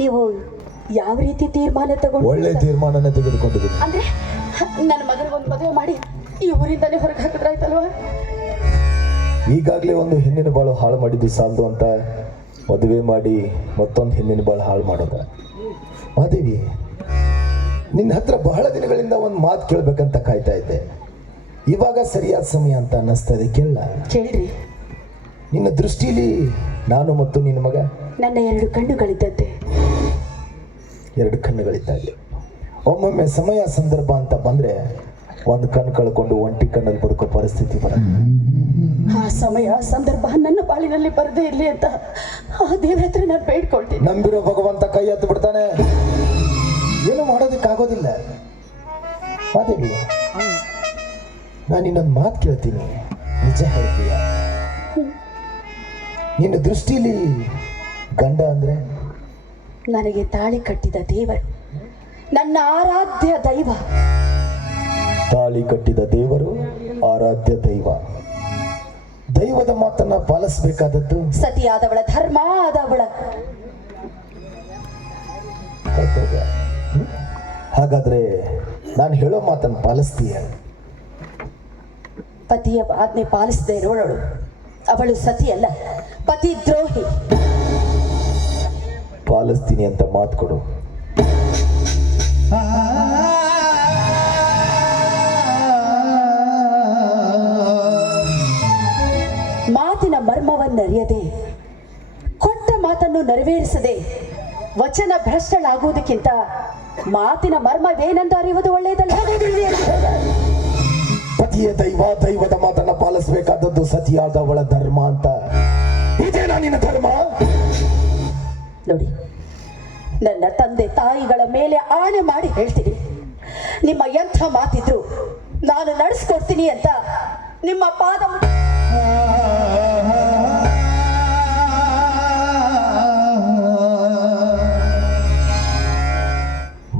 ನೀವು ಯಾವ ರೀತಿ ತೀರ್ಮಾನ ತಗೊಂಡು? ಒಳ್ಳೆ ತೀರ್ಮಾನನೇ ತೆಗೆದುಕೊಂಡಿದ್ದೀನಿ. ಅಂದ್ರೆ ನನ್ನ ಮಗನಿಗೊಂದು ಮದುವೆ ಮಾಡಿ ಈ ಊರಿಂದಲೇ ಹೊರಗೆ ಹಾಕಿದ್ರಾಯ್ತಲ್ವಾ? ಈಗಾಗಲೇ ಒಂದು ಹೆಣ್ಣಿನ ಬಾಳು ಹಾಳು ಮಾಡಿದ್ದು ಸಾಲದು ಅಂತ ಮದುವೆ ಮಾಡಿ ಮತ್ತೊಂದು ಹೆಣ್ಣಿನ ಬಾಳು ಹಾಳು ಮಾಡೋದ. ಮಾದೇವಿ, ನಿನ್ನ ಹತ್ರ ಬಹಳ ದಿನಗಳಿಂದ ಒಂದು ಮಾತು ಕೇಳಬೇಕಂತ ಕಾಯ್ತಾ ಇದ್ದೆ. ಇವಾಗ ಸರಿಯಾದ ಸಮಯ ಅಂತ ಅನ್ನಿಸ್ತಾ ಇದೆ. ಕೇಳ್ರಿ. ನಿನ್ನ ದೃಷ್ಟಿಲಿ ನಾನು ಮತ್ತು ನಿನ್ನ ಮಗ ನನ್ನ 2 ಕಣ್ಣುಗಳಿದ್ದಂತೆ. 2 ಕಣ್ಣುಗಳಿದ್ದಾಗೆ. ಒಮ್ಮೊಮ್ಮೆ ಸಮಯ ಸಂದರ್ಭ ಅಂತ ಬಂದ್ರೆ ಒಂದು ಕಣ್ಣು ಕಳ್ಕೊಂಡು ಒಂಟಿ ಕಣ್ಣಲ್ಲಿ ಬದುಕೋ ಪರಿಸ್ಥಿತಿ ಬರುತ್ತೆ. ಆ ಸಮಯ ಸಂದರ್ಭ ನನ್ನ ಬಾಳಿನಲ್ಲಿ ಬರದೇ ಇರಲಿ ಅಂತ ಆ ದೇವ್ರ ಹತ್ರ ನಾನು ಬೇಡ್ಕೊಳ್ತೀನಿ. ನಂಬಿರೋ ಭಗವಂತ ಕೈ ಎತ್ತು ಬಿಡ್ತಾನೆ, ಏನು ಮಾಡೋದಕ್ಕಾಗೋದಿಲ್ಲ. ಮಾದೇವಿ, ನಾನು ಇನ್ನೊಂದು ಮಾತು ಕೇಳ್ತೀನಿ, ನಿಜ ಹೇಳ್ತೀಯ? ನಿನ್ನ ದೃಷ್ಟಿಲಿ ಗಂಡ ಅಂದ್ರೆ? ನನಗೆ ತಾಳಿ ಕಟ್ಟಿದ ದೇವರು, ನನ್ನ ಆರಾಧ್ಯ ದೈವ. ತಾಳಿ ಕಟ್ಟಿದ ದೇವರು, ಆರಾಧ್ಯ ದೈವ. ದೈವದ ಮಾತನ್ನ ಪಾಲಿಸಬೇಕಾದದ್ದು ಸತಿಯಾದವಳ, ಧರ್ಮ ಆದವಳ ಕರ್ತವ್ಯ. ಹಾಗಾದ್ರೆ ನಾನು ಹೇಳೋ ಮಾತನ್ನು ಪಾಲಿಸ್ತೀಯ? ಪತಿಯ ಆಜ್ಞೆ ಪಾಲಿಸದೆ ಇರೋಳು ಅವಳು ಸತಿಯಲ್ಲ, ಪತಿ ದ್ರೋಹಿ. ಪಾಲಿಸ್ತೀನಿ ಅಂತ ಮಾತು ಕೊಡು. ಮಾತಿನ ಮರ್ಮವನ್ನರಿಯದೆ, ಕೊಟ್ಟ ಮಾತನ್ನು ನೆರವೇರಿಸದೆ ವಚನ ಭ್ರಷ್ಟಳಾಗುವುದಕ್ಕಿಂತ ಮಾತಿನ ಮರ್ಮವೇನೆಂದು ಅರಿಯುವುದು ಒಳ್ಳೆಯದಲ್ಲ. ಪತಿಯ ದೈವ, ದೈವದ ಮಾತನ್ನ ಪಾಲಿಸಬೇಕಾದದ್ದು ಸತಿಯಾದವಳ ಧರ್ಮ ಅಂತ. ಇದೇನಾ ನಿನ್ನ ಧರ್ಮ? ನೋಡಿ, ನನ್ನ ತಂದೆ ತಾಯಿಗಳ ಮೇಲೆ ಆಣೆ ಮಾಡಿ ಹೇಳ್ತೀನಿ, ನಿಮ್ಮ ಎಂಥ ಮಾತಿದ್ರು ನಾನು ನಡೆಸ್ಕೊಡ್ತೀನಿ ಅಂತ ನಿಮ್ಮ ಪಾದ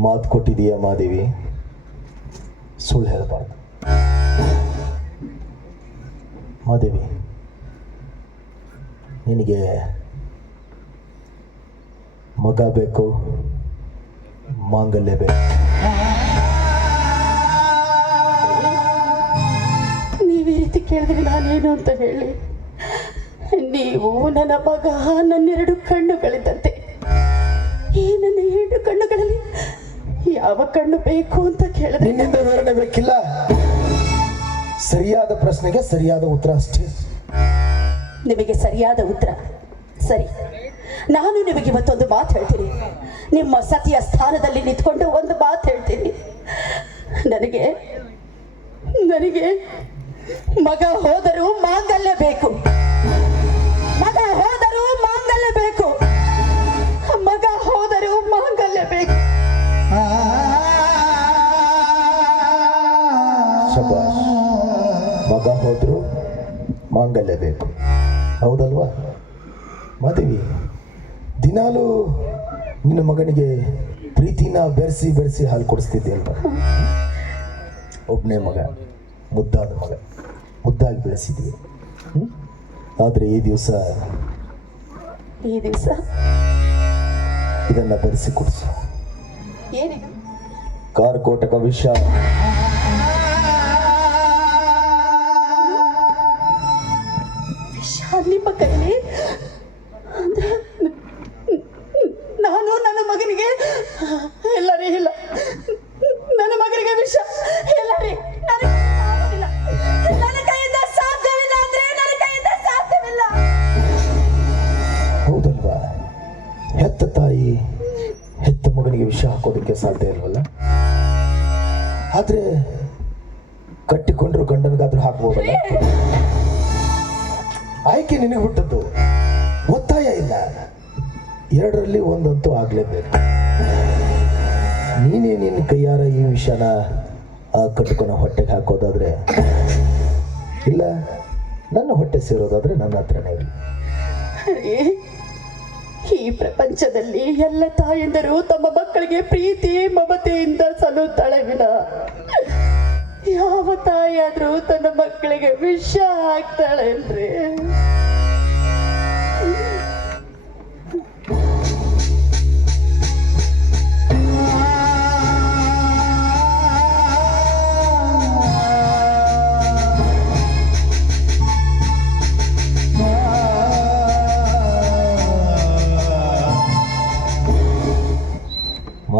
ಮಾತು ಕೊಟ್ಟಿದೀಯ ಮಾದೇವಿ, ಸುಳ್ಳು ಹೇಳಬಾರ್ದು. ಮಾದೇವಿ, ನಿನಗೆ ಮಗ ಬೇಕು, ಮಾಂಗಲ್ಯ ಬೇಕು? ನೀವೇ ರೀತಿ ಕೇಳಿದ್ರೆ ನಾನೇನು ಅಂತ ಹೇಳಿ? ನೀವು ನನ್ನ ಮಗ, ನನ್ನ 2 ಕಣ್ಣುಗಳಿದ್ದಂತೆ. ಈ ನನ್ನ 2 ಕಣ್ಣುಗಳಲ್ಲಿ ಯಾವ ಕಣ್ಣು ಬೇಕು ಅಂತ ಕೇಳಿದ್ರೆ ನಿನ್ನಿಂದ ವಿವರಣೆ ಬೇಕಿಲ್ಲ. ಸರಿಯಾದ ಪ್ರಶ್ನೆಗೆ ಸರಿಯಾದ ಉತ್ತರ ಅಷ್ಟೇ. ನಿಮಗೆ ಸರಿಯಾದ ಉತ್ತರ ಸರಿ. ನಾನು ನಿಮಗೆ ಇವತ್ತೊಂದು ಮಾತು ಹೇಳ್ತೀನಿ. ನಿಮ್ಮ ಸತಿಯ ಸ್ಥಾನದಲ್ಲಿ ನಿಂತ್ಕೊಂಡು ಒಂದು ಮಾತು ಹೇಳ್ತೀನಿ. ನನಗೆ ಮಗ ಹೋದರೂ ಮಾಂಗಲ್ಯ ಬೇಕು. ಮಗ ಹೋದರೂ ಮಾಂಗಲ್ಯ ಬೇಕು. ಮಗ ಹೋದರೂ ಮಾಂಗಲ್ಯ ಬೇಕು. ಶಬಾಷ್. ಮಗ ಹೋದ್ರು ಮಾಂಗಲ್ಯ ಬೇಕು, ಹೌದಲ್ವಾ ಮಾದೇವಿ? ದಿನಾಲೂ ನಿನ್ನ ಮಗನಿಗೆ ಪ್ರೀತಿನ ಬೆರೆಸಿ ಹಾಲು ಕೊಡಿಸ್ತಿದ್ದೆ ಅಲ್ವಾ? ಒಬ್ಬನೇ ಮಗ, ಮುದ್ದಾದ ಮಗ, ಮುದ್ದಾಗಿ ಬೆಳೆಸಿದ್ವಿ. ಆದರೆ ಈ ದಿವಸ ಇದನ್ನ ಬೆರೆಸಿ ಕೊಡಿಸು. ಏನಿದು? ಕಾರ್ಕೋಟಕ ವಿಷ. ನಿಮ್ಮ ಕೈಲಿ ಅಂದ್ರೆ ನಾನು ನನ್ನ ಮಗನಿಗೆ ಇಲ್ಲ ರೀ, ಇಲ್ಲ, ನನ್ನ ಮಗನಿಗೆ ವಿಷ ಇಲ್ಲ ರೀ, ನನ್ನ ಕೈಯಿಂದ ಸಾಧ್ಯವಿಲ್ಲ ಅಂದ್ರೆ ನನ್ನ ಕೈಯಿಂದ ಸಾಧ್ಯವಿಲ್ಲ. ಹೌದಲ್ವಾ? ಹೆತ್ತ ತಾಯಿ ಹೆತ್ತ ಮಗನಿಗೆ ವಿಷ ಹಾಕೋದಕ್ಕೆ ಸಾಧ್ಯ ಇಲ್ವಲ್ಲ? ಆದ್ರೆ ಕಟ್ಟಿಕೊಂಡ್ರು ಗಂಡನಿಗಾದ್ರೂ ಹಾಕ್ಬೋದಲ್ಲ? ಆಯ್ಕೆ ನಿನಗೆ ಹುಟ್ಟದ್ದು, ಒತ್ತಾಯ ಇಲ್ಲ. 2ರಲ್ಲಿ ಒಂದಂತೂ ಆಗ್ಲೇಬೇಕು. ನೀನೇ ನಿನ್ನ ಕೈಯಾರ ಈ ವಿಷಯನ ಕಟ್ಕೊಂಡು ಹೊಟ್ಟೆಗೆ ಹಾಕೋದಾದ್ರೆ, ಇಲ್ಲ ನನ್ನ ಹೊಟ್ಟೆ ಸೇರೋದಾದ್ರೆ ನನ್ನ ಹತ್ರನೇ ಇರಲಿ. ಈ ಪ್ರಪಂಚದಲ್ಲಿ ಎಲ್ಲ ತಾಯಂದರು ತಮ್ಮ ಮಕ್ಕಳಿಗೆ ಪ್ರೀತಿ ಮಮತೆಯಿಂದ ಸಲ್ಲುತ್ತಾಳೆ ವಿನ ಯಾವ ತಾಯಿಯಾದ್ರೂ ತನ್ನ ಮಕ್ಕಳಿಗೆ ವಿಷ ಹಾಕ್ತಾಳೇನ್ರಿ?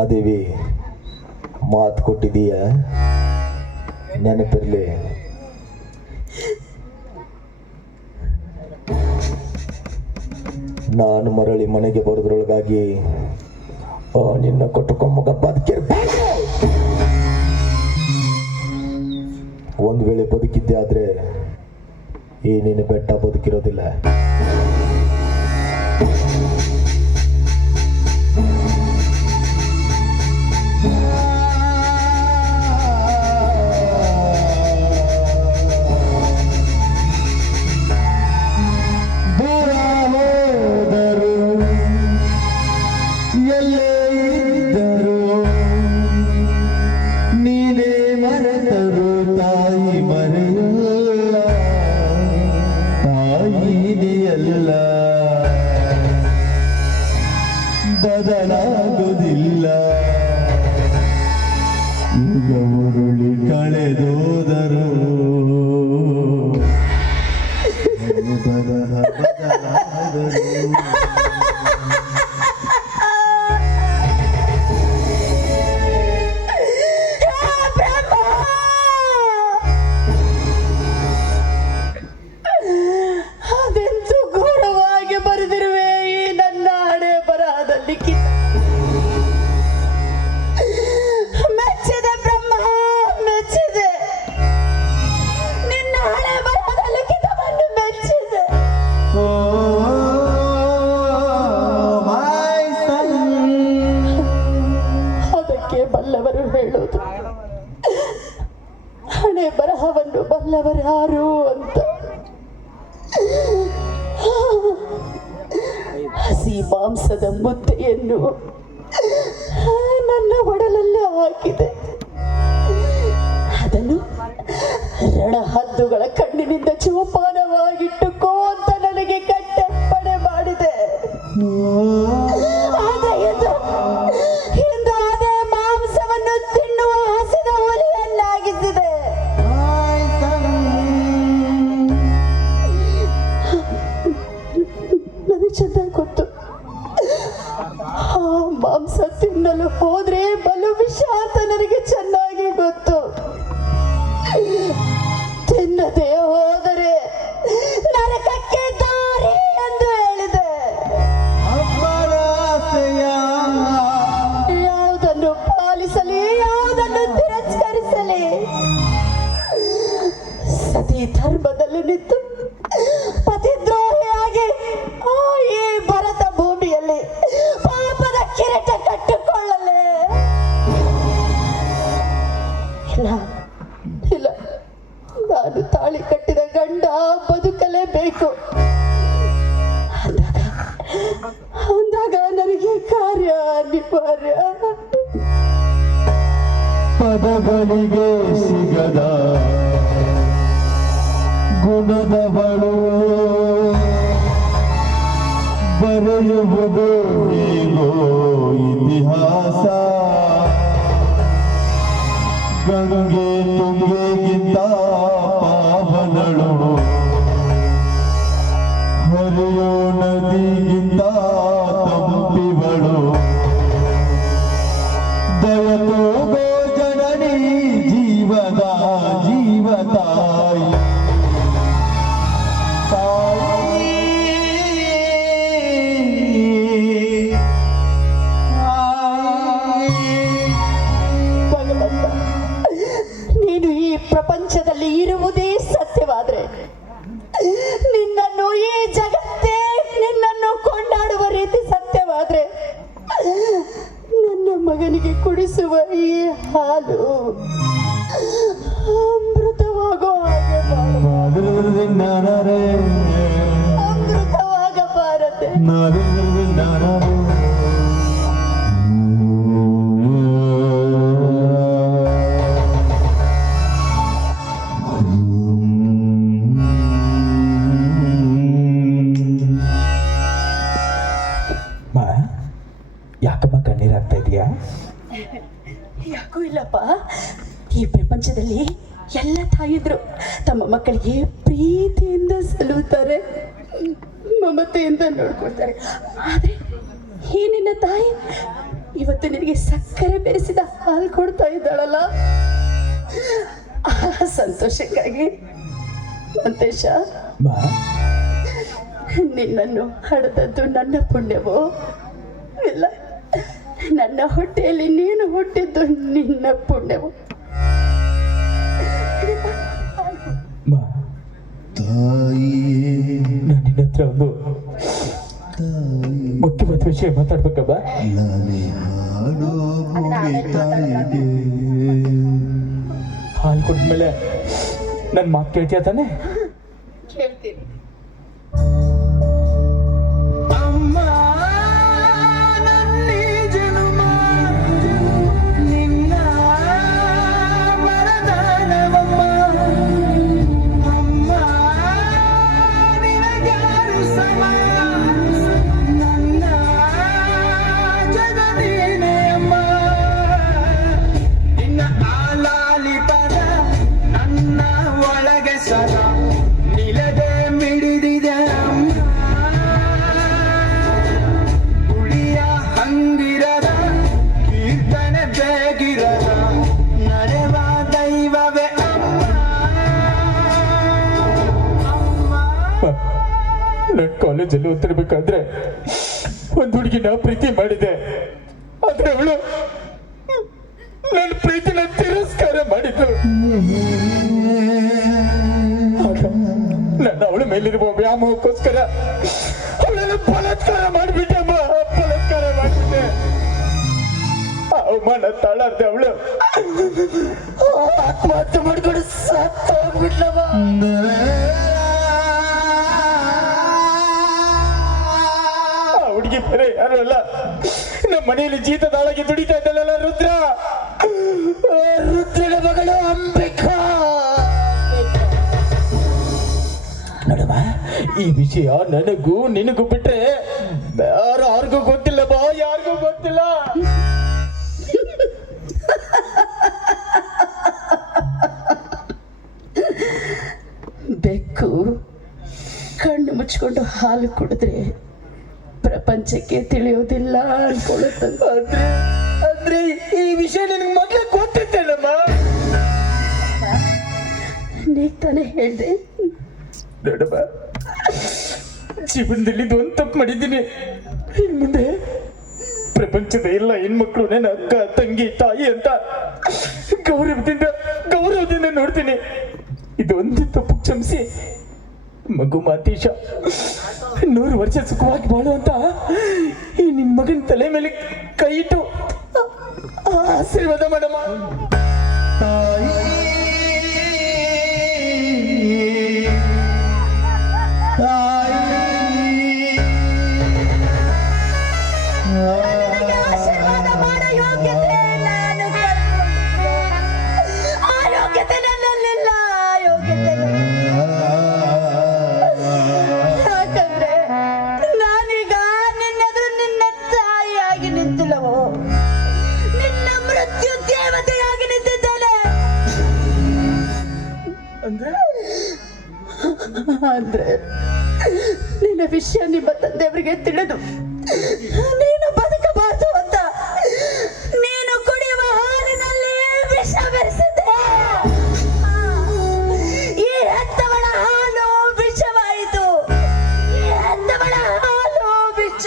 ಮಾದೇವಿ ಮಾತು ಕೊಟ್ಟಿದೀಯ, ನೆನಪಿರಲಿ. ನಾನು ಮರಳಿ ಮನೆಗೆ ಬರೋದ್ರೊಳಗಾಗಿ ನಿನ್ನ ಕಟ್ಟುಕೊಂಬ ಬದುಕಿರ್ಬೇಕು. ಒಂದು ವೇಳೆ ಬದುಕಿದ್ದೆ ಆದ್ರೆ ಈ ನಿನ್ನ ಬೆಟ್ಟ ಬದುಕಿರೋದಿಲ್ಲ. ಬದಲಾಗುವುದಿಲ್ಲ, ಈಗ ಉರುಳಿ ಕಳೆದೋದರು ಬದಲಾದರು. ಅದೆಂತೂ ಘೋರವಾಗಿ ಬರೆದಿರುವೆ ಈ ನನ್ನ ಹಣೆ ಬರಹದಲ್ಲಿ. ಮೆಚ್ಚಿದೆ ಬ್ರಹ್ಮ, ಮೆಚ್ಚಿದೆ. ನಿನ್ನ ಹಣೆ ಬರಹದ ಲಿಖಿತವನ್ನು ಮೆಚ್ಚಿದೆ. ಅದಕ್ಕೆ ಬಲ್ಲವರು ಹೇಳೋದು, ಹಣೆ ಬರಹವನ್ನು ಬಲ್ಲವರ್ಯಾರು ಅಂತ. ಹಸಿ ಮಾಂಸದ ಮುದ್ದೆಯನ್ನು ನನ್ನ ಒಡಲಲ್ಲಿ ಹಾಕಿದೆ. ಅದನ್ನು ರಣಹದ್ದುಗಳ ಕಣ್ಣಿನಿಂದ ಜೋಪಾನವಾಗಿಟ್ಟುಕೋ ಅಂತ ನನಗೆ ಕಟ್ಟಪ್ಪಣೆ ಮಾಡಿದೆ. ಆದ್ರೆ ಇಂದು ಅದೇ ಮಾಂಸವನ್ನು ತಿನ್ನುವ ಹಸಿದ ಹುಲಿಯನ್ನಾಗಿಸಿದೆ. ನನಗೆ ಚೆನ್ನಾಗಿ ಗೊತ್ತು, ಆ ಮಾಂಸ ತಿನ್ನಲು ಹೋದ್ರೆ ಬಲು ವಿಷ ಅಂತ ನನಗೆ ಚೆನ್ನಾಗಿ ಗೊತ್ತು. ತಿನ್ನದೆ ಹೋದರೆ ನರಕಕ್ಕೆ ದಾರಿ ಎಂದು ಹೇಳಿದೆ. ಯಾವುದನ್ನು ಪಾಲಿಸಲಿ, ಯಾವುದನ್ನು ತಿರಸ್ಕರಿಸಲಿ? ಸತಿ ಧರ್ಮದಲ್ಲಿ ನಿಂತು ಪತಿದ್ರೋಹಿಯಾಗಿ ಈ ಭರತ ಭೂಮಿಯಲ್ಲಿ ಪಾಪದ ಕಿರೀಟ ಕಟ್ಟಿಕೊಳ್ಳಲೇ? ಇಲ್ಲ ಇಲ್ಲ, ನಾನು ತಾಳಿ ಕಟ್ಟಿದ ಗಂಡ ಬದುಕಲೇಬೇಕು. ಅಂದಾಗ ನನಗೆ ಕಾರ್ಯ ಅನಿವಾರ್ಯ. ಪದಗಳಿಗೆ ಸಿಗದ ಗುಣದವಳು ಬರೆಯುವುದು ಹೇಗೋ ಇತಿಹಾಸ. ಗಂಗೆ ತುಂಗೆಗಿಂತ ಪಾವನಳು, ಹರಿಯೋ ನದಿಗಿಂತ ತಂಪಿವಳು. ದಯತೋಗೋ ಜನನಿ ಜೀವದ ಜೀವತಾಯಿ. ನೀನು ಈ ಪ್ರಪಂಚದಲ್ಲಿ ಇರುವುದೇ ಸತ್ಯವಾದ್ರೆ, ನಿನ್ನನ್ನು ಈ ಜಗತ್ತೇ ನಿನ್ನನ್ನು ಕೊಂಡಾಡುವ ರೀತಿ ಸತ್ಯವಾದ್ರೆ, ನನ್ನ ಮಗನಿಗೆ ಕುಡಿಸುವ ಈ ಹಾಲು ಅಮೃತವಾಗೋ ಹಾಗೆ ಅಮೃತವಾಗಬಾರದೆ. ಯಾಕಮ್ಮ ಕಣ್ಣೀರಾಗ್ತಾ ಇದೆಯಾ? ಯಾಕೂ ಇಲ್ಲಪ್ಪ. ಈ ಪ್ರಪಂಚದಲ್ಲಿ ಎಲ್ಲ ತಾಯಿದ್ರು ತಮ್ಮ ಮಕ್ಕಳಿಗೆ ಪ್ರೀತಿಯಿಂದ ಸಲುತ್ತಾರೆ, ಮಮತೆಯಿಂದ ನೋಡ್ಕೊಳ್ತಾರೆ. ಆದರೆ ಈ ನಿನ್ನ ತಾಯಿ ಇವತ್ತು ನಿನಗೆ ಸಕ್ಕರೆ ಬೆರೆಸಿದ ಹಾಲು ಕೊಡ್ತಾ ಇದ್ದಾಳಲ್ಲ, ಆ ಸಂತೋಷಕ್ಕಾಗಿ ಮಂತೇಶ ಮಾ ನಿನ್ನನ್ನು ಹಡೆದದ್ದು ನನ್ನ ಪುಣ್ಯವೋ ಇಲ್ಲ ನನ್ನ ಹೊಟ್ಟೆಯಲ್ಲಿ ನೀನು ಹುಟ್ಟಿದ್ದು ನಿನ್ನ ಪುಣ್ಯವೋ? ಮಾ ನಾನು ನಿನ್ನ ಹತ್ರ ಒಂದು ಮುಖ್ಯವಾದ ವಿಷಯ ಮಾತಾಡ್ಬೇಕಬ್ಬ. ಹಾಲು ಕೊಟ್ಮೇಲೆ ನನ್ನ ಮಾತು ಕೇಳ್ತೀಯ ತಾನೆ? ಕೇಳ್ತೀನಿ. ನಾನು ಕಾಲೇಜಲ್ಲಿ ಓದ್ತಿರ್ಬೇಕಾದ್ರೆ ಒಂದು ಹುಡುಗಿನ ಪ್ರೀತಿ ಮಾಡಿದೆ. ಆದ್ರೆ ಅವಳು ನನ್ನ ಪ್ರೀತಿನ ತಿರಸ್ಕಾರ ಮಾಡಿದ್ಲು. ಆಗ ನನ್ನ ಅವಳ ಮೇಲಿರುವ ವ್ಯಾಮೋಹಕ್ಕೋಸ್ಕರ ಅವಳನ್ನು ಬಲಾತ್ಕಾರ ಮಾಡಿಬಿಟ್ಟೆ. ಬಲಾತ್ಕಾರ ಮಾಡಿಬಿಟ್ಟೆ. ಅವಮಾನ ತಾಳಾರ್ದೆ ಅವಳು ಆತ್ಮಹತ್ಯೆ ಮಾಡಿಕೊಂಡು ಸತ್ತೋಗ್ಬಿಟ್ಲವ. ಹುಡುಗಿ ಬೇರೆ ಯಾರು ಅಲ್ಲ, ನಮ್ಮ ಮನೆಯಲ್ಲಿ ಜೀತದಾಳಾಗಿ ದುಡಿತಾ ಇದ್ದಲ್ಲ ರುದ್ರ. ರುದ್ರನ ಮಗಳು ಅಂಬಿಕಾ. ನೋಡಮ್ಮ, ಈ ವಿಷಯ ನನಗೂ ನಿನಗೂ ಬಿಟ್ರೆ ಯಾರಿಗೂ ಗೊತ್ತಿಲ್ಲ ಬಾ, ಯಾರಿಗೂ ಗೊತ್ತಿಲ್ಲ. ಬೆಕ್ಕು ಕಣ್ಣು ಮುಚ್ಕೊಂಡು ಹಾಲು ಕುಡಿದ್ರೆ ಪ್ರಪಂಚಕ್ಕೆ ತಿಳಿಯೋದಿಲ್ಲ ಅನ್ಕೊಳ್ಳುತ್ತಂತ. ಅಂದ್ರೆ ಈ ವಿಷಯ ನಿನಗೆ ಮೊದಲೇ ಗೊತ್ತಿತ್ತಲ್ಲಮ್ಮ. ನೀ ತಾನೇ ಹೇಳ್ದೆ. ನೋಡಮ್ಮ, ಜೀವನದಲ್ಲಿ ಒಂದು ತಪ್ಪು ಮಾಡಿದ್ದೀನಿ. ಇನ್ ಮುಂದೆ ಪ್ರಪಂಚದ ಎಲ್ಲ ಹೆಣ್ಮಕ್ಳು ನನ್ನ ಅಕ್ಕ ತಂಗಿ ತಾಯಿ ಅಂತ ಗೌರವದಿಂದ ನೋಡ್ತೀನಿ. ಇದೊಂದು ತಪ್ಪು ಕ್ಷಮಿಸಿ ಮಗು ಮಾತೀಶ 100 ವರ್ಷ ಸುಖವಾಗಿ ಬಾಳುವಂತ ಈ ನಿನ್ ಮಗನ ತಲೆ ಮೇಲೆ ಕೈ ಇಟ್ಟು ಆಶೀರ್ವಾದ ಮಾಡಮ್ಮ. ಅಂದ್ರೆ ನಿನ್ನ ವಿಷಯ ನಿಮ್ಮ ತಂದೆಯವರಿಗೆ ತಿಳಿದು ನೀನು ಬದುಕಬಾರದು ಅಂತ ನೀನು ಕುಡಿಯುವ ಹಾಲಿನಲ್ಲಿ ವಿಷ ಬೆರೆಸಿದ್ದೆ. ಈ ಹೆತ್ತವಳ ಹಾಲು ವಿಷವಾಯಿತು. ಈ ಹೆತ್ತವಳ ಹಾಲು ವಿಷ.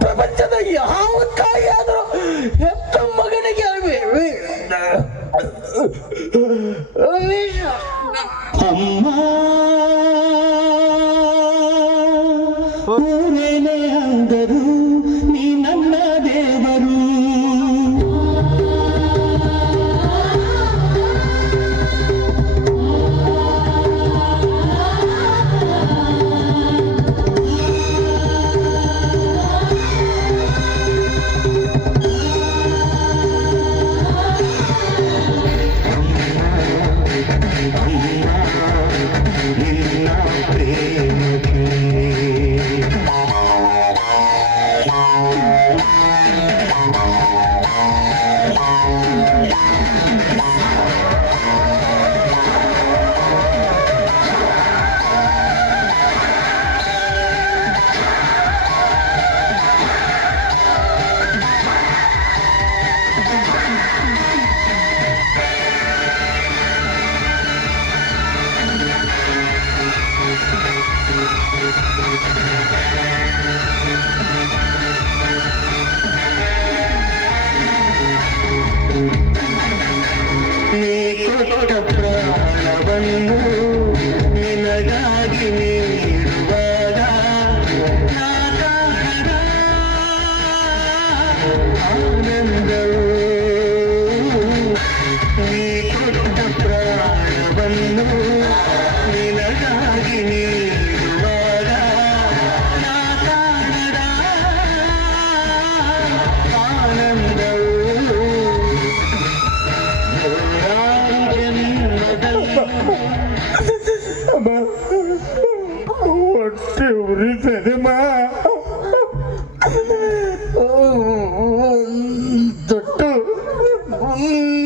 ಪ್ರಪಂಚದ ಯಾವ ತಾಯಿ ಆದರೂ ಹೆತ್ತ ಮಗನಿಗೆ ಅಮ್ಮ ಊರೇನೇ ಅಂದರು ನೀ ನನ್ನ ದೇವರು. ಕೊಟ್ಟ ಪ್ರಾಣವನ್ನು ನಿನಗಾಗಿ ನೀಡುವಾಗ ನಾ ಕಾಣದ ಆನಂದವು ನೀ ಕೊಟ್ಟ ಪ್ರಾಣವನ್ನು ನಿನಗಾಗಿ ನೀಡುವಾಗ ನಾ ಕಾಣದ ಆನಂದವು ಅಮ್ಮ ಹೊಟ್ಟೆ ಉರಿತದಮ್ಮ. ತೊಟ್ಟು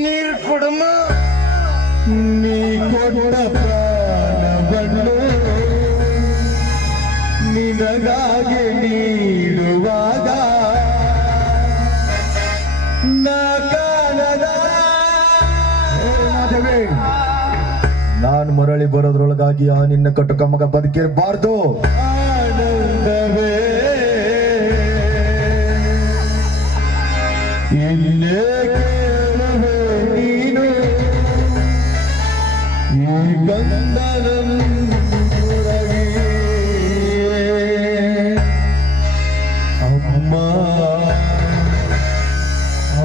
ನೀರು ಕೊಡಮ್ಮ. ನೀ ಕೊಟ್ಟ ಪ್ರಾಣವನ್ನು ನಿನಗಾಗಿ ನೀಡುವಾಗ ನಾ ಕಾಣದ ನಾನು ಮರಳಿ ಬರೋದ್ರೊಳಗಾಗಿ ಆ ನಿನ್ನ ಕಟುಕ ಮಗ ಬದುಕಿರಬಾರ್ದು. ಆನಂದವೇ ಇನ್ನೇ ಕೇಳುವೆ ನೀನು ಈ ಗಂಧನೊಳಗೆ ಅಮ್ಮ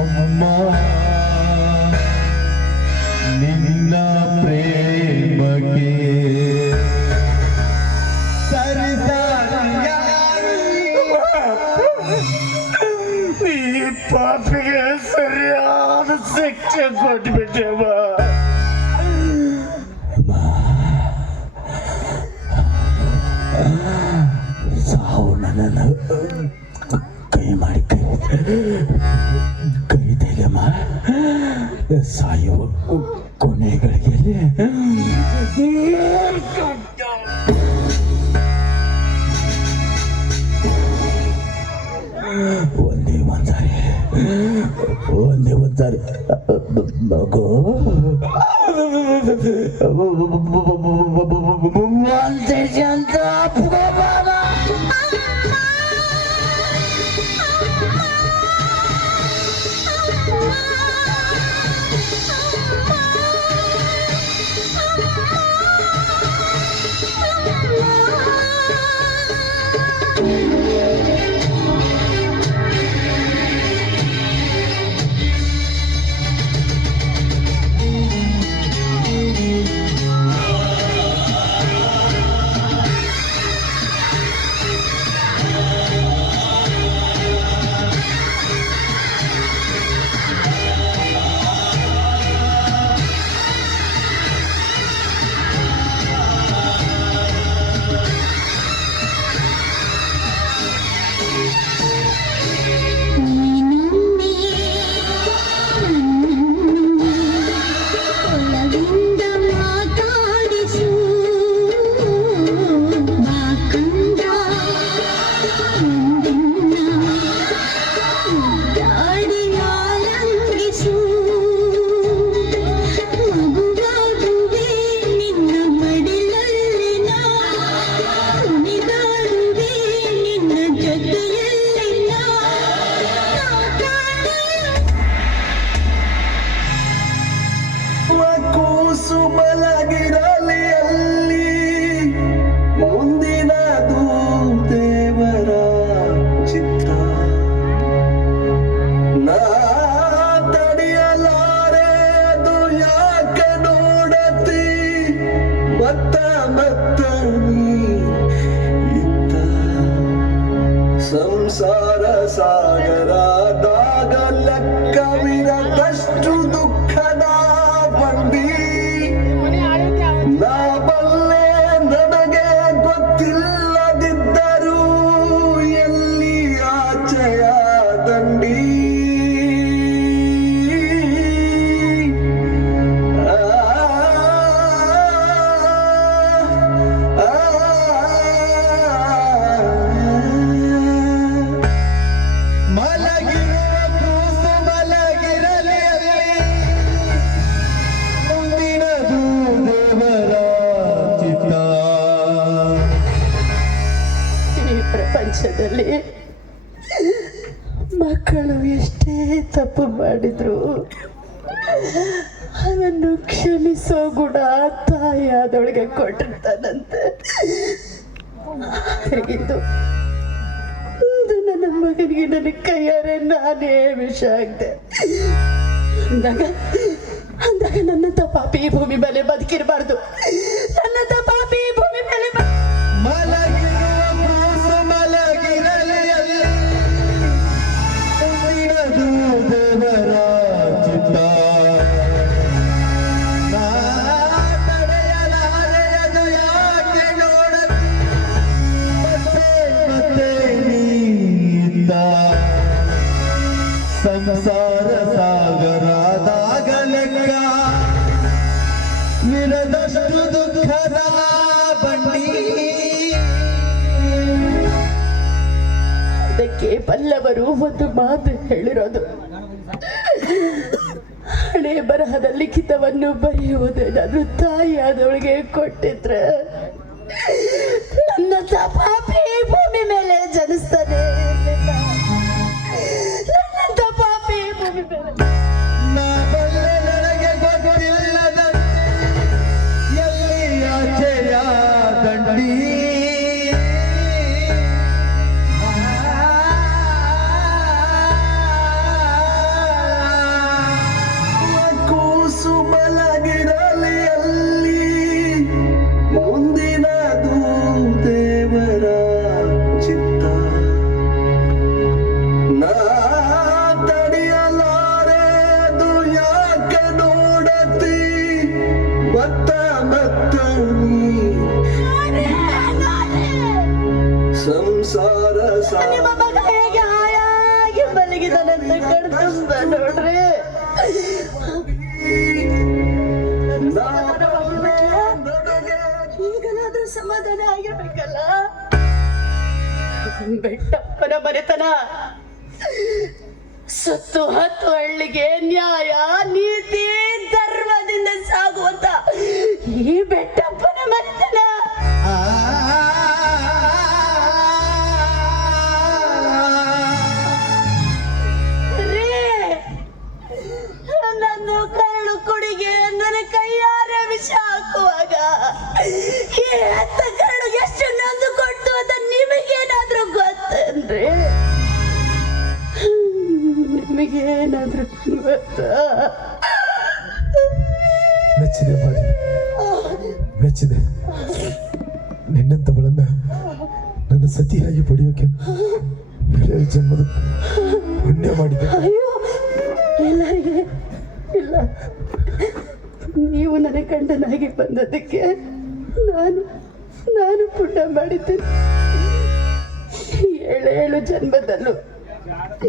ಅಮ್ಮ ನಿನ್ನ ಪ್ರೇಮಕ್ಕೆ ಈ ಪಾಪಿಗೆ ಸರಿಯಾದ ಶಿಕ್ಷೆ ಕೊಟ್ಬಿಟ್ಟೆಮ್ಮ. ಸಾವು ನನ್ನನ್ನು ಕೈ ಮಾಡಿ ಕೈ ತೆಗೆಮ್ಮ. ಸಾಯುವ ಕೊನೆಗಳಿಗೆ ಒಂದೇ ಒಂದ್ಸಾರಿ ಮಗು ಅಂತ ಅಪ್ಕೋಬಾರ. ಮಲಗಿರಲಿ ಅಲ್ಲಿ ಮುಂದಿನದು ದೇವರ ಚಿತ್ತ. ನಾ ತಡೆಯಲಾರೆ ಅದು ಯಾಕೆ ನೋಡತಿ ಮತ್ತ ನೀ ಇತ್ತ. ಸಂಸಾರ ಸಾಗರದಾಗ ಲೆಕ್ಕವಿರದಷ್ಟು ದುಃಖದ ಬಂಡಿ ನಾ ಬಲ್ಲೆ ನನಗೆ ಗೊತ್ತಿಲ್ಲದಿದ್ದರೂ ಎಲ್ಲಿ ಆಚೆಯ ದಂಡಿ. ಪ್ರಪಂಚದಲ್ಲಿ ಮಕ್ಕಳು ಎಷ್ಟೇ ತಪ್ಪು ಮಾಡಿದ್ರು ಅದನ್ನು ಕ್ಷಮಿಸೋ ಗುಣ ತಾಯಿಯಾದೊಳಗೆ ಕೊಟ್ಟಿರ್ತಾನಂತೆ. ಇದು ನನ್ನ ಮಗನಿಗೆ ನನ್ನ ಕೈಯಾರೆ ನಾನೇ ವಿಷ ಆಗ್ದೆ ಅಂದಾಗ ನನ್ನಂತ ಪಾಪಿ ಈ ಭೂಮಿ ಮೇಲೆ ಬದುಕಿರಬಾರ್ದು. ನನ್ನಂತ ಪಾಪಿ ಈ ಭೂಮಿ ಮೇಲೆ ಸಂಸಾರ ಸಾಗರದಾಗ ಲೆಕ್ಕ ವಿರದಷ್ಟು ದುಃಖದ ಬಂಡಿ. ಅದಕ್ಕೆ ಬಲ್ಲವರು ಒಂದು ಮಾತು ಹೇಳಿರೋದು, ಹಣೆ ಬರಹದ ಲಿಖಿತವನ್ನು ಬರೆಯುವುದೇನಾದ್ರೂ ತಾಯಿಯಾದವಳಿಗೆ ಕೊಟ್ಟಿದ್ರೆ ನನ್ನ ಪಾಪಿ ಭೂಮಿ ಮೇಲೆ ಜನಿಸ್ತಾನೆ. ನನ್ನಂತ ಪಾಪಿ ಭೂಮಿ ಮೇಲೆ ನನಗೆ ಗೊತ್ತಿಲ್ಲದ ಎಲ್ಲಿ ಆಚೆಯ ದಂಡಿ. ಕೂಸು ಮಲಗಿರಲಿ ಅಲ್ಲಿ ಮುಂದಿನದು ದೇವರ ಚಿತ್ತ. ನಾ ತಡೆಯಲಾರೆ ಅದು ಯಾಕೆ ನೋಡತಿ ಮತ್ತ ನೀ ಸಂಸಾರ ನಿಮ್ಮ ಮಗ ಹೇಗೆ ಹಾಯಾಗಿ ಮಲಗಿದಾನಂತ ಕಣ್ತುಂಬ ನೋಡ್ರಿ. ಈಗಲಾದ್ರೂ ಸಮಾಧಾನ ಆಗಿರ್ಬೇಕಲ್ಲ. ಬೆಟ್ಟಪ್ಪನ ಮನೆತನ ಸುತ್ತು ಹತ್ತು ಹಳ್ಳಿಗೆ ನ್ಯಾಯ ನೀತಿ ಧರ್ಮದಿಂದ ಸಾಗುವಂತ ಈ ಬೆಟ್ಟಪ್ಪನ ಮನೆತನ ನನ್ನ ಕರಳು ಕುಡಿಗೆ ನನ್ನ ಕೈಯಾರೆ ವಿಷ ಹಾಕುವಾಗ ಈ ಹತ್ತ ಕರಳು ಎಷ್ಟು ನೊಂದು ಕೊಟ್ಟು ಅಂತ ನಿಮಗೇನಾದ್ರೂ ಗೊತ್ತೇನ್ರಿ? ನಿಮಗೇನಾದ್ರೂ ಗೊತ್ತಾ? ಮೆಚ್ಚಿದೆ ಮಾಡಿ, ಮೆಚ್ಚಿದೆ. ನಿನ್ನಂತವಳನ್ನ ನನ್ನ ಸತಿಯಾಗಿ ಪಡೆಯೋಕೆ ಜನ್ಮದ ಪುಣ್ಯ ಮಾಡಿದೆ. ಅಯ್ಯೋ ಎಲ್ಲರಿಗೆ ಇಲ್ಲ, ನೀವು ನನ್ನ ಗಂಡನಾಗಿ ಬಂದದಕ್ಕೆ ನಾನು ಪುಣ್ಯ ಮಾಡಿದ್ದೇನೆ. 7 ಜನ್ಮದಲ್ಲೂ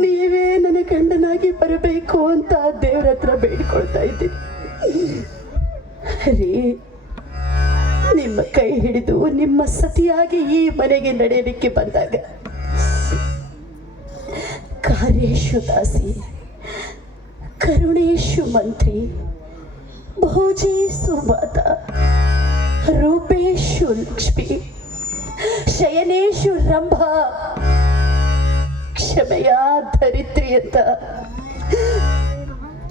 ನೀವೇ ನನ್ನ ಗಂಡನಾಗಿ ಬರಬೇಕು ಅಂತ ದೇವರ ಹತ್ರ ಬೇಡಿಕೊಳ್ತಾ ಇದ್ದೀನಿ. ರೀ, ನಿಮ್ಮ ಕೈ ಹಿಡಿದು ನಿಮ್ಮ ಸತಿಯಾಗಿ ಈ ಮನೆಗೆ ನಡೆಯಲಿಕ್ಕೆ ಬಂದಾಗ ಕಾರ್ಯೇಶು ದಾಸಿ, ಕರುಣೇಶು ಮಂತ್ರಿ, ಭೋಜೇಶು ಮಾತ, ರೂಪೇಶು ಲಕ್ಷ್ಮಿ, ಶಯನೇಶು ರಂಭ, ಕ್ಷಮೆಯ ಧರಿತ್ರಿ ಅಂತ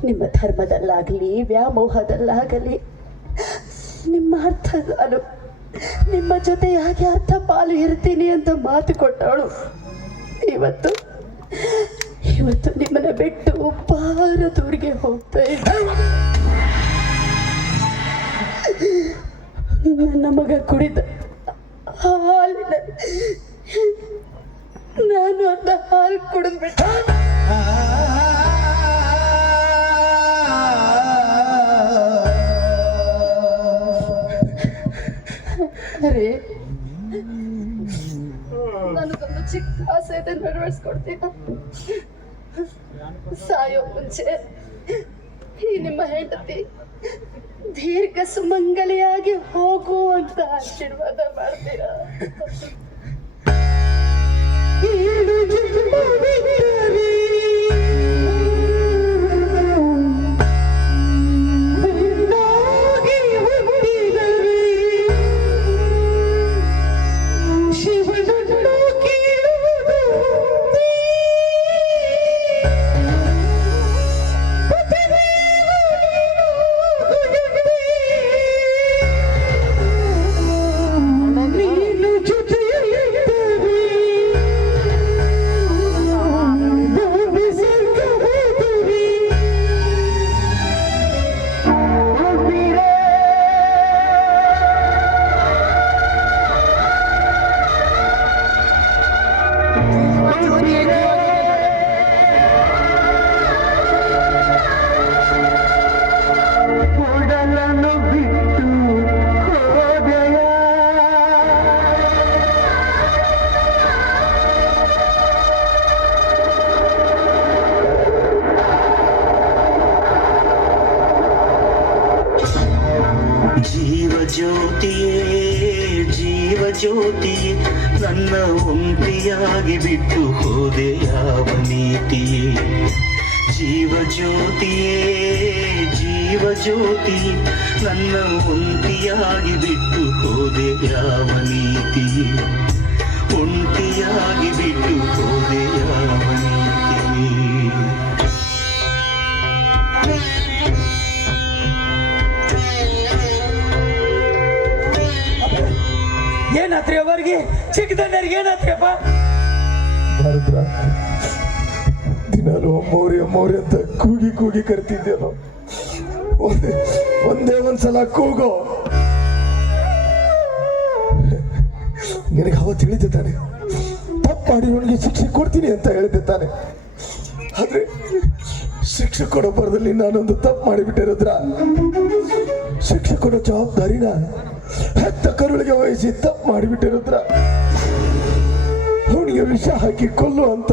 ನಿಮ್ಮ ಧರ್ಮದಲ್ಲಾಗಲಿ ವ್ಯಾಮೋಹದಲ್ಲಾಗಲಿ ನಿಮ್ಮ ಅರ್ಥಗಾಲು ನಿಮ್ಮ ಜೊತೆಯಾಗಿ ಅರ್ಥ ಪಾಲು ಇರ್ತೀನಿ ಅಂತ ಮಾತು ಕೊಟ್ಟವಳು ಇವತ್ತು ನಿಮ್ಮನ್ನ ಬಿಟ್ಟು ಬಾರ ದೂರಿಗೆ ಹೋಗ್ತಾ ಇದ್ದ. ನನ್ನ ಮಗ ಕುಡಿದ ಹಾಲಿನ ನಾನು ಅಂತ ಹಾಲು ಕುಡಿದ್ಬಿಟ್ಟ. ಅರೆ, ನನಗೊಂದು ಚಿಕ್ಕ ಆಸೆ ಇದೆ, ನೆರವೇರಿಸ್ಕೊಡ್ತೀನ. ಸಾಯೋ ಮುಂಚೆ ಈ ನಿಮ್ಮ ಹೆಂಡತಿ ದೀರ್ಘ ಸುಮಂಗಲಿಯಾಗಿ ಹೋಗುವಂತ ಆಶೀರ್ವಾದ ಮಾಡ್ತೀರಾ? ಒಡಲನ್ನು ಬಿಟ್ಟು ಹೋದೆಯ ಜೀವ ಜ್ಯೋತಿಯೇ ಜೀವ ಜ್ಯೋತಿಯೇ ನನ್ನ ಒಂಟಿಯಾಗಿ ಬಿಟ್ಟು ಹೋದೆ ಯಾವ ನೀತಿಯೇ ಜೀವ ಜ್ಯೋತಿಯೇ ಜೀವ ಜ್ಯೋತಿಯೇ ನನ್ನ ಒಂಟಿಯಾಗಿ ಬಿಟ್ಟು ಹೋದೆ ಯಾವ ನೀತಿಯೇ ಒಂಟಿಯಾಗಿ ಬಿಟ್ಟು ಹೋದೆ ಯಾವ ನೀತಿಯೇ ಏನಾತ್ರಿ ಅವರಿಗೆ ಚಿಕ್ಕದಣ್ಣರಿಗೆ ಏನಾತ್ರಿ ಅಪ್ಪ ಭಾರದ್ರ ದಿನಾಲು ಅಮ್ಮವ್ರಿ ಅಮ್ಮವ್ರಿ ಅಂತ ಕೂಗಿ ಕೂಗಿ ಕರ್ತಿದ್ದೇನೋ ಒಂದೇ ಒಂದ್ಸಲ ಕೂಗೋ ನಿನಗೆ ಅವತ್ತು ಹೇಳಿದ್ದೆ ತಾನೆ ತಪ್ಪು ಮಾಡಿರೋನಿಗೆ ಶಿಕ್ಷೆ ಕೊಡ್ತೀನಿ ಅಂತ ಹೇಳಿದ್ದೆ ತಾನೆ ಆದ್ರೆ ಶಿಕ್ಷೆ ಕೊಡೋ ಬರದಲ್ಲಿ ನಾನೊಂದು ತಪ್ಪು ಮಾಡಿಬಿಟ್ಟೆ ರುದ್ರ ಶಿಕ್ಷೆ ಕೊಡೋ ಜವಾಬ್ದಾರಿನ ಹೆತ್ತ ಕರುಳಿಗೆ ವಹಿಸಿ ತಪ್ಪು ಮಾಡಿಬಿಟ್ಟೆ ರುದ್ರ ಅವನಿಗೆ ವಿಷ ಹಾಕಿ ಕೊಲ್ಲು ಅಂತ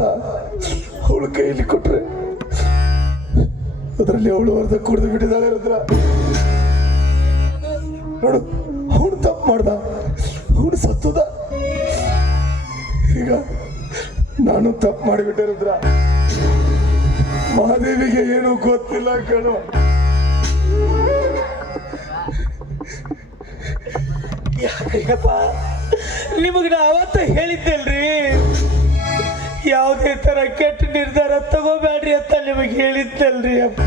ಅವಳು ಕೈಯಲ್ಲಿ ಕೊಟ್ರೆ ಅದರಲ್ಲಿ ಅವಳು ಅರ್ಧ ಕುಡಿದು ಬಿಟ್ಟಿದ್ದಾಳೆ ರುದ್ರ ನೋಡು ಅವನು ತಪ್ಪು ಮಾಡ್ದ ಅವನು ಸತ್ತದ ಈಗ ನಾನು ತಪ್ಪು ಮಾಡಿಬಿಟ್ಟೆ ರುದ್ರ ಮಹಾದೇವಿಗೆ ಏನು ಗೊತ್ತಿಲ್ಲ ಕಣೋ ಯಾಕಯ್ಯಪ್ಪ ನಿಮಗೆ ನಾ ಅವತ್ತ ಹೇಳಿದ್ದೆಲ್ರಿ ಯಾವುದೇ ತರ ಕೆಟ್ಟ ನಿರ್ಧಾರ ತಗೋಬೇಡ್ರಿ ಅಂತ ನಿಮಗೆ ಹೇಳಿದ್ದಲ್ರಿ ಅಪ್ಪ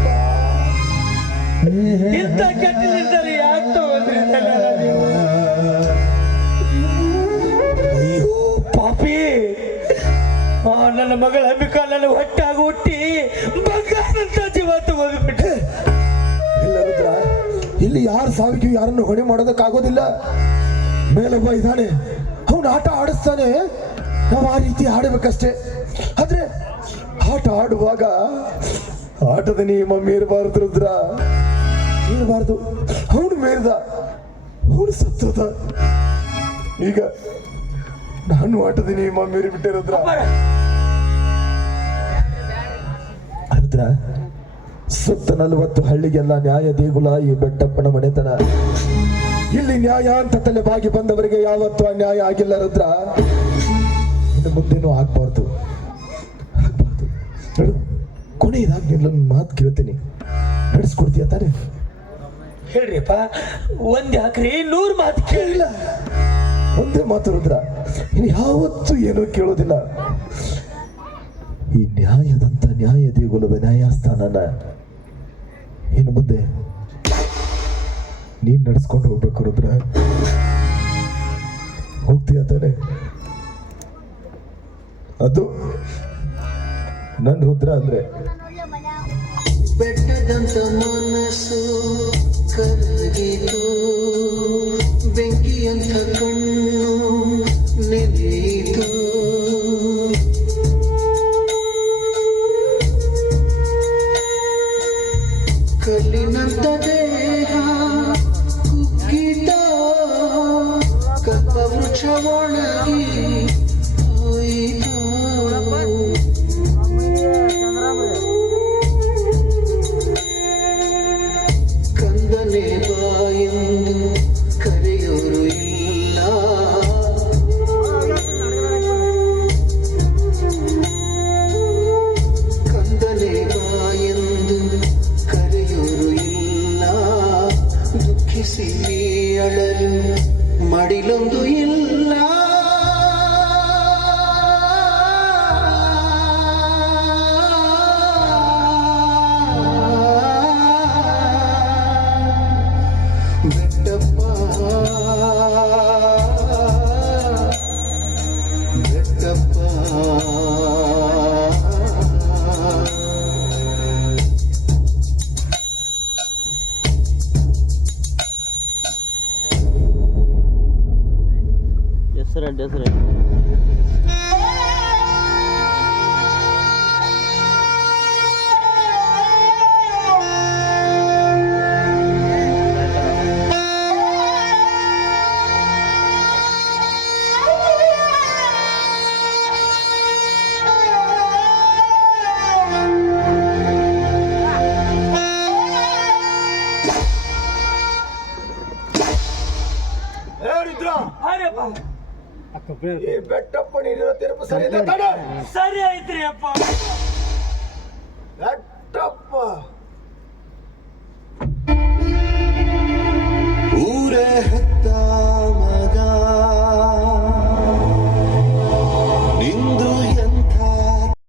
ಇಂಥ ಕೆಟ್ಟ ನಿರ್ಧಾರ ಯಾಕೆ ತಗೊಂಡ್ರಿ ನೀವು ಅಯ್ಯೋ ಪಾಪಿ ನನ್ನ ಮಗಳ ಅಂಬಿಕಾ ನನ್ನ ಹೊಟ್ಟಾಗಿ ಹುಟ್ಟಿ ಬಂಗಾರಂತ ಜೀವ ತಗೊಂಡ್ಬಿಟ್ಟೆ ಇಲ್ಲ ರುದ್ರ ಇಲ್ಲಿ ಯಾರ ಸಾವಿಗೂ ಯಾರನ್ನು ಹೊಣೆ ಮಾಡೋದಕ್ಕಾಗೋದಿಲ್ಲ ಮೇಲೊಬ್ಬ ಇದ್ದಾನೆ ಅವನು ಆಟ ಆಡಿಸ್ತಾನೆ ನಾವು ಆ ರೀತಿ ಆಡಬೇಕಷ್ಟೇ ಆದ್ರೆ ಆಟ ಆಡುವಾಗ ಆಟದ ನಿಯಮ ಮೀರಬಾರದು ರುದ್ರ ಮೀರಬಾರ್ದು ಅವನು ಮೇರ್ದ ಅವನು ಸತ್ತೋದ ಈಗ ನಾನು ಆಟದ ನಿಯಮ ಮೀರಿಬಿಟ್ಟೆ ರುದ್ರ ರುದ್ರ ಸುತ್ತ 40 ಹಳ್ಳಿಗೆಲ್ಲ ನ್ಯಾಯ ದೇಗುಲ ಈ ಬೆಟ್ಟಪ್ಪನ ಮನೆತನ ಇಲ್ಲಿ ನ್ಯಾಯ ಅಂತ ತಲೆಬಾಗಿ ಬಂದವರಿಗೆ ಯಾವತ್ತೂ ಅನ್ಯಾಯ ಆಗಿಲ್ಲ ರುದ್ರ ಇನ್ನು ಮುಂದೇನೂ ಆಗ್ಬಾರ್ದು ನೋಡು ಕೊನೆಯದಾಗಿ ನಿಲ್ಲೊಂದು ಮಾತು ಕೇಳ್ತೀನಿ ನಡೆಸ್ಕೊಡ್ತೀಯ ತಾನೆ ಹೇಳ್ರಿಪ್ಪ ಒಂದ್ ಯಾಕ್ರಿ 100 ಮಾತು ಕೇಳಿಲ್ಲ ಒಂದೇ ಮಾತು ರುದ್ರ ಇನ್ನು ಯಾವತ್ತೂ ಏನೂ ಕೇಳೋದಿಲ್ಲ ಈ ನ್ಯಾಯದಂತ ನ್ಯಾಯ ದೇಗುಲದ ನ್ಯಾಯಸ್ಥಾನನ ಇನ್ನು ಮುಂದೆ ನೀನ್ ನಡೆಸ್ಕೊಂಡು ಹೋಗ್ಬೇಕು ರುದ್ರ ಹೋಗ್ತೀಯ ತಾನೆ ಅದು ನನ್ ರುದ್ರ ಅಂದ್ರೆ ಬೆಟ್ಟದಂತ ಮನಸ್ಸು ಕರಗಿತು ಬೆಂಕಿಯಂತ ಕಣ್ಣು ನೆನೆಯಿತು ಕಲ್ಲಿನಂತ ದೇಹ ಕುಗ್ಗಿತ ಕಪ್ಪ ವೃಕ್ಷ ಒಣಗಿ ಹೋಯಿತು ಕಂದನೆ ಬಾಯೆಂದು ಕರೆಯೋರು ಇಲ್ಲ ಕಂದನೆ ಬಾಯೆಂದು ಕರೆಯೋರು ಇಲ್ಲ ದುಃಖಿಸಿ ಅಳಲು ಮಡಿಲೊಂದು ಇಲ್ಲ ಬೆಟ್ಟಪ್ಪ ಬೆಟ್ಟಪ್ಪ ಹೆಸರು ಈ ಬೆಟ್ಟಪ್ಪ ನೀರಿರೋ ತಿರುಪು ಸರಿ ಇದೆ ತಡ. ಸರಿ ಆಯ್ತ್ರಿ ಅಪ್ಪ